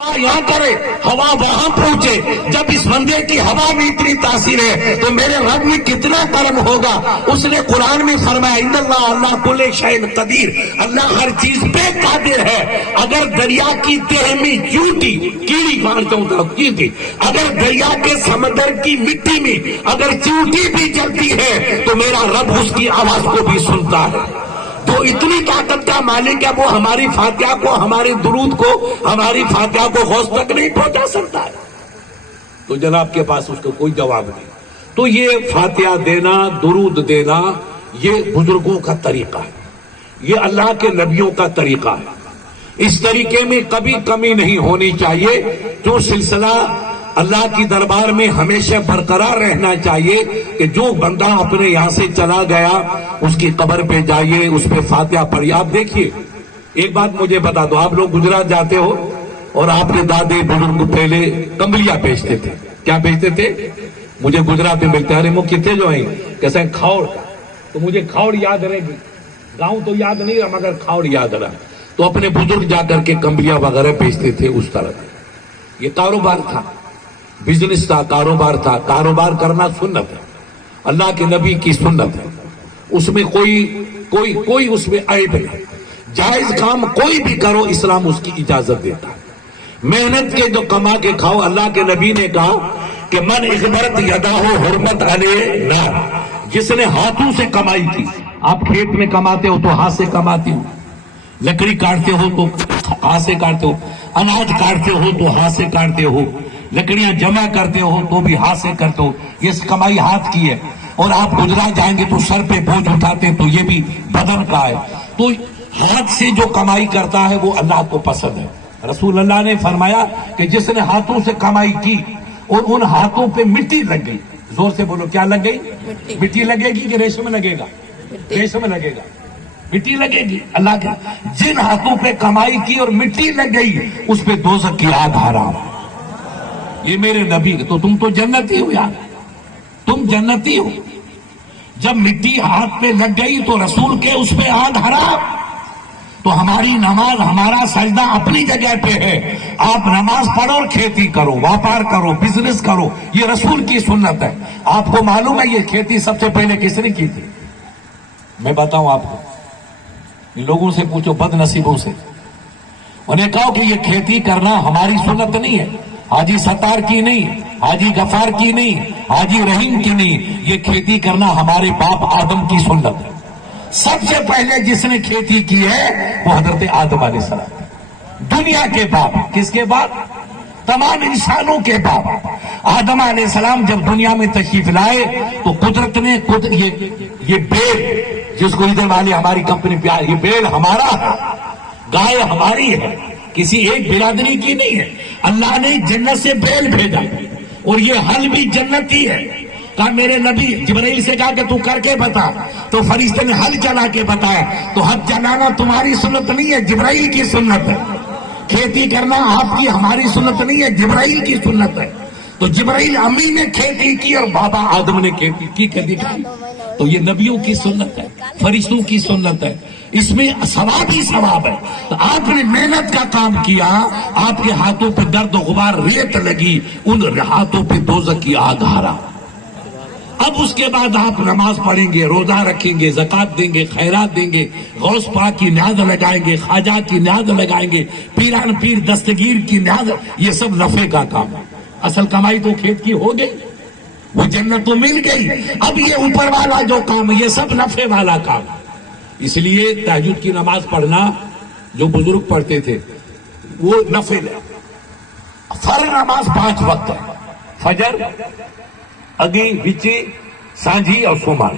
یہاں کرے ہوا وہاں پہنچے. جب اس بندے کی ہوا میں اتنی تاثیر ہے تو میرے رب میں کتنا کرم ہوگا. اس نے قرآن میں فرمایا ان اللہ اللہ کل شیء قدیر, اللہ ہر چیز پہ قادر ہے. اگر دریا کی تہ میں چیونٹی کیڑی مارتا ہوں تو کی اگر دریا کے سمندر کی مٹی میں اگر چیونٹی بھی چلتی ہے تو میرا رب اس کی آواز کو بھی سنتا ہے. تو اتنی طاقت کا مالک ہے, وہ ہماری فاتحہ کو, ہمارے درود کو, ہماری فاتحہ کو غوث تک نہیں پہنچا سکتا ہے. تو جناب کے پاس اس کو کوئی جواب نہیں. تو یہ فاتحہ دینا, درود دینا, یہ بزرگوں کا طریقہ ہے, یہ اللہ کے نبیوں کا طریقہ ہے. اس طریقے میں کبھی کمی نہیں ہونی چاہیے. جو سلسلہ اللہ کی دربار میں ہمیشہ برقرار رہنا چاہیے کہ جو بندہ اپنے یہاں سے چلا گیا اس کی قبر پہ جائیے, اس پہ فاتحہ پڑھیے. آپ دیکھیے, ایک بات مجھے بتا دو, آپ لوگ گجرات جاتے ہو اور آپ کے دادے بزرگ پہلے کمبلیاں بیچتے تھے. کیا بیچتے تھے؟ مجھے گجرات میں ملتے, ارے وہ کتنے جو ہیں کیسے کھاؤڑ, تو مجھے کھاؤڑ یاد رہے گی, گاؤں تو یاد نہیں رہا مگر کھاؤڑ یاد رہا. تو اپنے بزرگ جا کر کے کمبلیاں وغیرہ بیچتے تھے. اس طرح یہ کاروبار تھا, بزنس تھا, کاروبار تھا. کاروبار کرنا سنت ہے, اللہ کے نبی کی سنت ہے. اس میں کوئی اس میں عیب نہیں. جائز کام کوئی بھی کرو, اسلام اس کی اجازت دیتا ہے. محنت کے جو کما کے کھاؤ, اللہ کے نبی نے کہا کہ من اغبرت یدہ حرمت علیہ نار, جس نے ہاتھوں سے کمائی کی. آپ کھیت میں کماتے ہو تو ہاتھ سے کماتے ہو, لکڑی کاٹتے ہو تو ہاتھ سے کاٹتے ہو, اناج کاٹتے ہو تو ہاتھ سے کاٹتے ہو, لکڑیاں جمع کرتے ہو تو بھی ہاتھ سے کرتے ہو. یہ کمائی ہاتھ کی ہے. اور آپ گجرات جائیں گے تو سر پہ بوجھ اٹھاتے ہیں, تو یہ بھی بدن کا ہے. تو ہاتھ سے جو کمائی کرتا ہے وہ اللہ کو پسند ہے. رسول اللہ نے فرمایا کہ جس نے ہاتھوں سے کمائی کی اور ان ہاتھوں پہ مٹی لگ گئی, زور سے بولو کیا لگ گئی؟ مٹی لگے گی کہ ریشم لگے گا؟ ریشم لگے گا, مٹی لگے گی. اللہ کے جن ہاتھوں پہ کمائی کی اور مٹی لگ گئی اس پہ دوزخ کی آگ حرام. یہ میرے نبی. تو تم تو جنتی ہو یار, تم جنتی ہو. جب مٹی ہاتھ پہ لگ گئی تو رسول کے اس پہ آگ حرام. تو ہماری نماز, ہمارا سجدہ اپنی جگہ پہ ہے. آپ نماز پڑھو اور کھیتی کرو, واپار کرو, بزنس کرو, یہ رسول کی سنت ہے. آپ کو معلوم ہے یہ کھیتی سب سے پہلے کس نے کی تھی؟ میں بتاؤں آپ کو, ان لوگوں سے پوچھو بد نصیبوں سے. انہیں کہو کہ یہ کھیتی کرنا ہماری سنت نہیں ہے, حاجی ستار کی نہیں, حاجی غفار کی نہیں, حاجی رحیم کی نہیں. یہ کھیتی کرنا ہمارے باپ آدم کی سنت ہے. سب سے پہلے جس نے کھیتی کی ہے وہ حضرت آدم علیہ السلام, دنیا کے باپ. کس کے باپ؟ تمام انسانوں کے باپ. آدم علیہ السلام جب دنیا میں تشریف لائے تو قدرت نے یہ بیل, جس کو ادھر والی ہماری کمپنی پہ, یہ بیل ہمارا ہے, گائے ہماری ہے, کسی ایک برادری کی نہیں ہے. اللہ نے جنت سے بیل بھیجا اور یہ حل بھی جنتی ہے. کہا میرے نبی جبرائیل سے کہا کہ تو کر کے بتا, تو فرشتے نے حل چلا کے بتایا. تو حل چلانا تمہاری سنت نہیں ہے, جبرائیل کی سنت ہے. کھیتی کرنا آپ کی ہماری سنت نہیں ہے, جبرائیل کی سنت ہے. تو جبرائیل امی نے کھیتی کی اور بابا آدم نے کھیتی کی. کہتی تو یہ نبیوں کی سنت ہے, فرشتوں کی سنت ہے. اس میں ثواب ہی ثواب ہے. تو آپ نے محنت کا کام کیا, آپ کے ہاتھوں پہ درد و غبار ریت لگی, ان ہاتھوں پہ دوزخ کی آگ حرام. اب اس کے بعد آپ نماز پڑھیں گے, روزہ رکھیں گے, زکات دیں گے, خیرات دیں گے, غوث پاک کی نیاز لگائیں گے, خواجہ کی نیاز لگائیں گے, پیران پیر دستگیر کی نیاز. یہ سب نفع کا کام ہے. اصل کمائی تو کھیت کی ہو گئی, وہ جنت تو مل گئی. اب یہ اوپر والا جو کام ہے یہ سب نفع والا کام. اس لیے تہجد کی نماز پڑھنا جو بزرگ پڑھتے تھے وہ نفل ہے. فرض نماز 5 وقت ہے, فجر, اگی, وچی, سانجھی اور سومار.